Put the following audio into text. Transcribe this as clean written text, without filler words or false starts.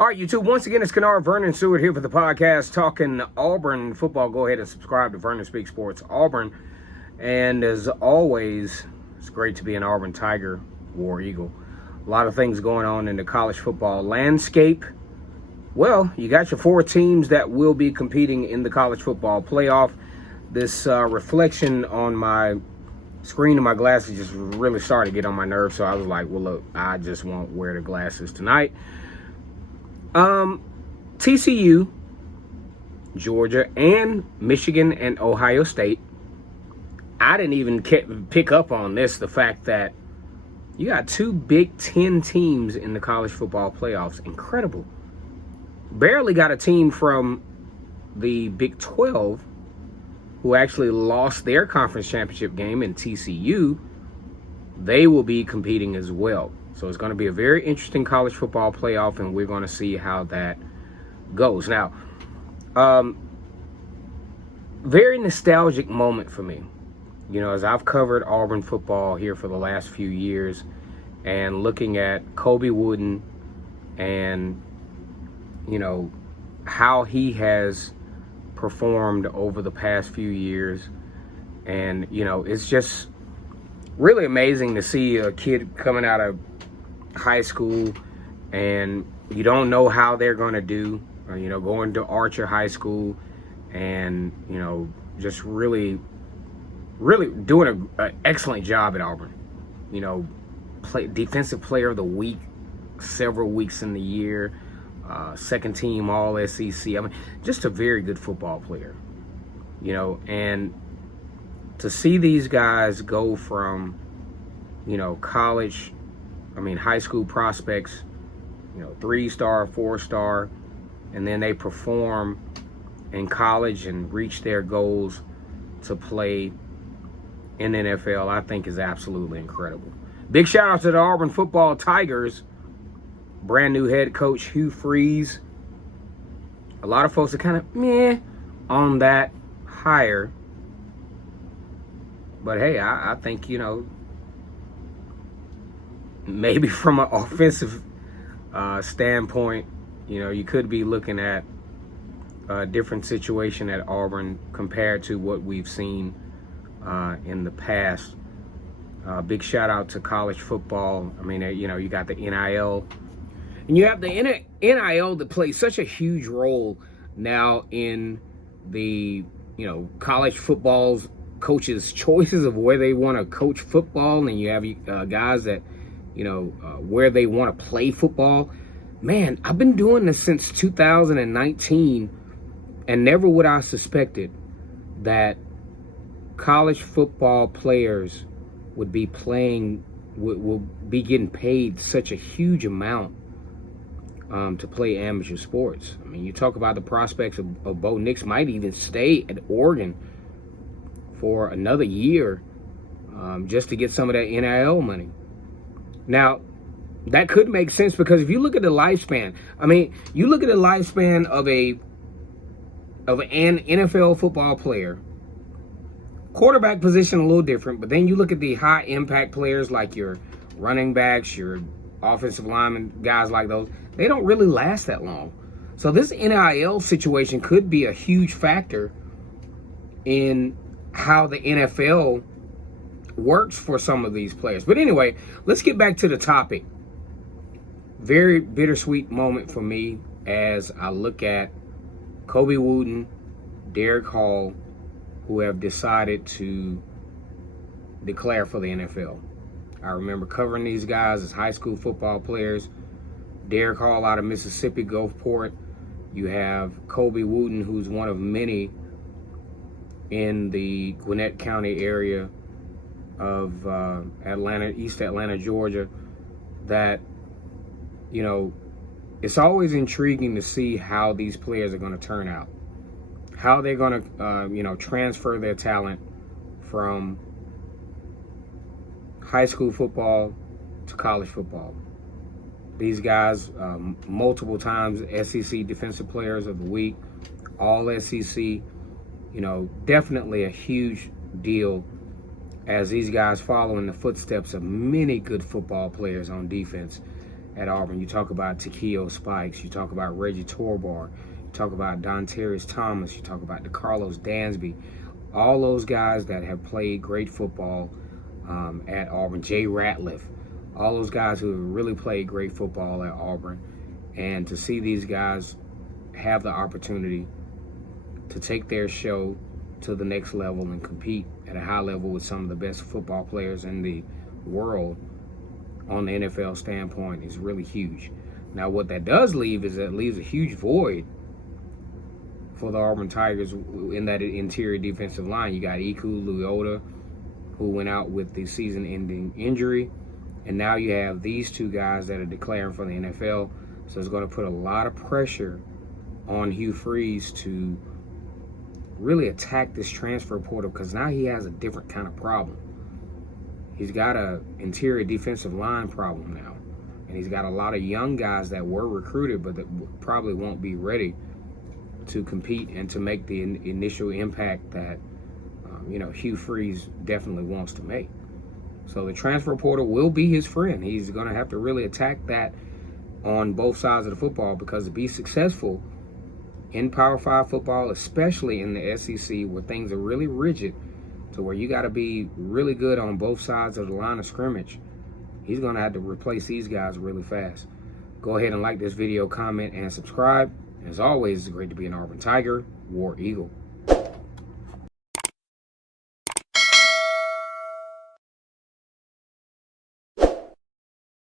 All right, YouTube, once again, it's Kennard Vernon Stewart here for the podcast talking Auburn football. Go ahead and subscribe to Vernon Speaks Sports Auburn. And as always, it's great to be an Auburn Tiger, War Eagle. A lot of things going on in the college football landscape. Well, you got your four teams that will be competing in the college football playoff. This reflection on my screen of my glasses just really started to get on my nerves. So I was like, well, look, I just won't wear the glasses tonight. TCU, Georgia, and Michigan and Ohio State. I didn't even pick up on this, the fact that you got two Big Ten teams in the college football playoffs. Incredible. Barely got a team from the Big 12 who actually lost their conference championship game in TCU. They will be competing as well. So it's going to be a very interesting college football playoff, and we're going to see how that goes. Now, very nostalgic moment for me. You know, as I've covered Auburn football here for the last few years and looking at Colby Wooden and, you know, how he has performed over the past few years. And, you know, it's just really amazing to see a kid coming out of high school and you don't know how they're going to do, you know, going to Archer High School and, you know, just really doing an excellent job at Auburn. You know, defensive player of the week several weeks in the year, second team all SEC. I mean, just a very good football player, you know, and to see these guys go from, you know, high school prospects, you know, 3-star, 4-star, and then they perform in college and reach their goals to play in the NFL, I think is absolutely incredible. Big shout out to the Auburn football Tigers. Brand new head coach Hugh Freeze. A lot of folks are kind of meh on that hire. But hey, I think, you know, maybe from an offensive standpoint, you know, you could be looking at a different situation at Auburn compared to what we've seen in the past. Big shout out to college football. I mean, you know, you got the NIL. And you have the NIL that plays such a huge role now in the, you know, college football's coaches' choices of where they want to coach football. And you have guys that, you know, where they want to play football. Man, I've been doing this since 2019, and never would I suspected that college football players would be will be getting paid such a huge amount to play amateur sports. I mean, you talk about the prospects of Bo Nix might even stay at Oregon for another year just to get some of that NIL money. Now, that could make sense because if you look at the lifespan, I mean, you look at the lifespan of an NFL football player, quarterback position a little different, but then you look at the high impact players like your running backs, your offensive linemen, guys like those, they don't really last that long. So this NIL situation could be a huge factor in how the NFL works for some of these players. But anyway, let's get back to the topic. Very bittersweet moment for me as I look at Colby Wooden, Derick Hall, who have decided to declare for the NFL. I remember covering these guys as high school football players. Derick Hall out of Mississippi, Gulfport. You have Colby Wooden, who's one of many in the Gwinnett County area of East Atlanta, Georgia, that, you know, it's always intriguing to see how these players are going to turn out, how they're going to, you know, transfer their talent from high school football to college football. These guys, multiple times SEC Defensive Players of the Week, all SEC, you know, definitely a huge deal as these guys follow in the footsteps of many good football players on defense. at Auburn. You talk about Takeo Spikes, you talk about Reggie Torbar, you talk about Dontarius Thomas, you talk about DeCarlos Dansby, all those guys that have played great football at Auburn. Jay Ratliff, all those guys who have really played great football at Auburn. And to see these guys have the opportunity to take their show to the next level and compete at a high level with some of the best football players in the world on the NFL standpoint is really huge. Now, what that does leave is that leaves a huge void for the Auburn Tigers in that interior defensive line. You got Iku Leota, who went out with the season-ending injury, and now you have these two guys that are declaring for the NFL. So it's going to put a lot of pressure on Hugh Freeze to really attack this transfer portal, because now he has a different kind of problem. He's got a interior defensive line problem now, and he's got a lot of young guys that were recruited but that probably won't be ready to compete and to make the initial impact that Hugh Freeze definitely wants to make. So the transfer portal will be his friend. He's going to have to really attack that on both sides of the football, because to be successful in Power 5 football, especially in the SEC where things are really rigid, to where you got to be really good on both sides of the line of scrimmage, he's going to have to replace these guys really fast. Go ahead and like this video, comment, and subscribe. As always, it's great to be an Auburn Tiger, War Eagle.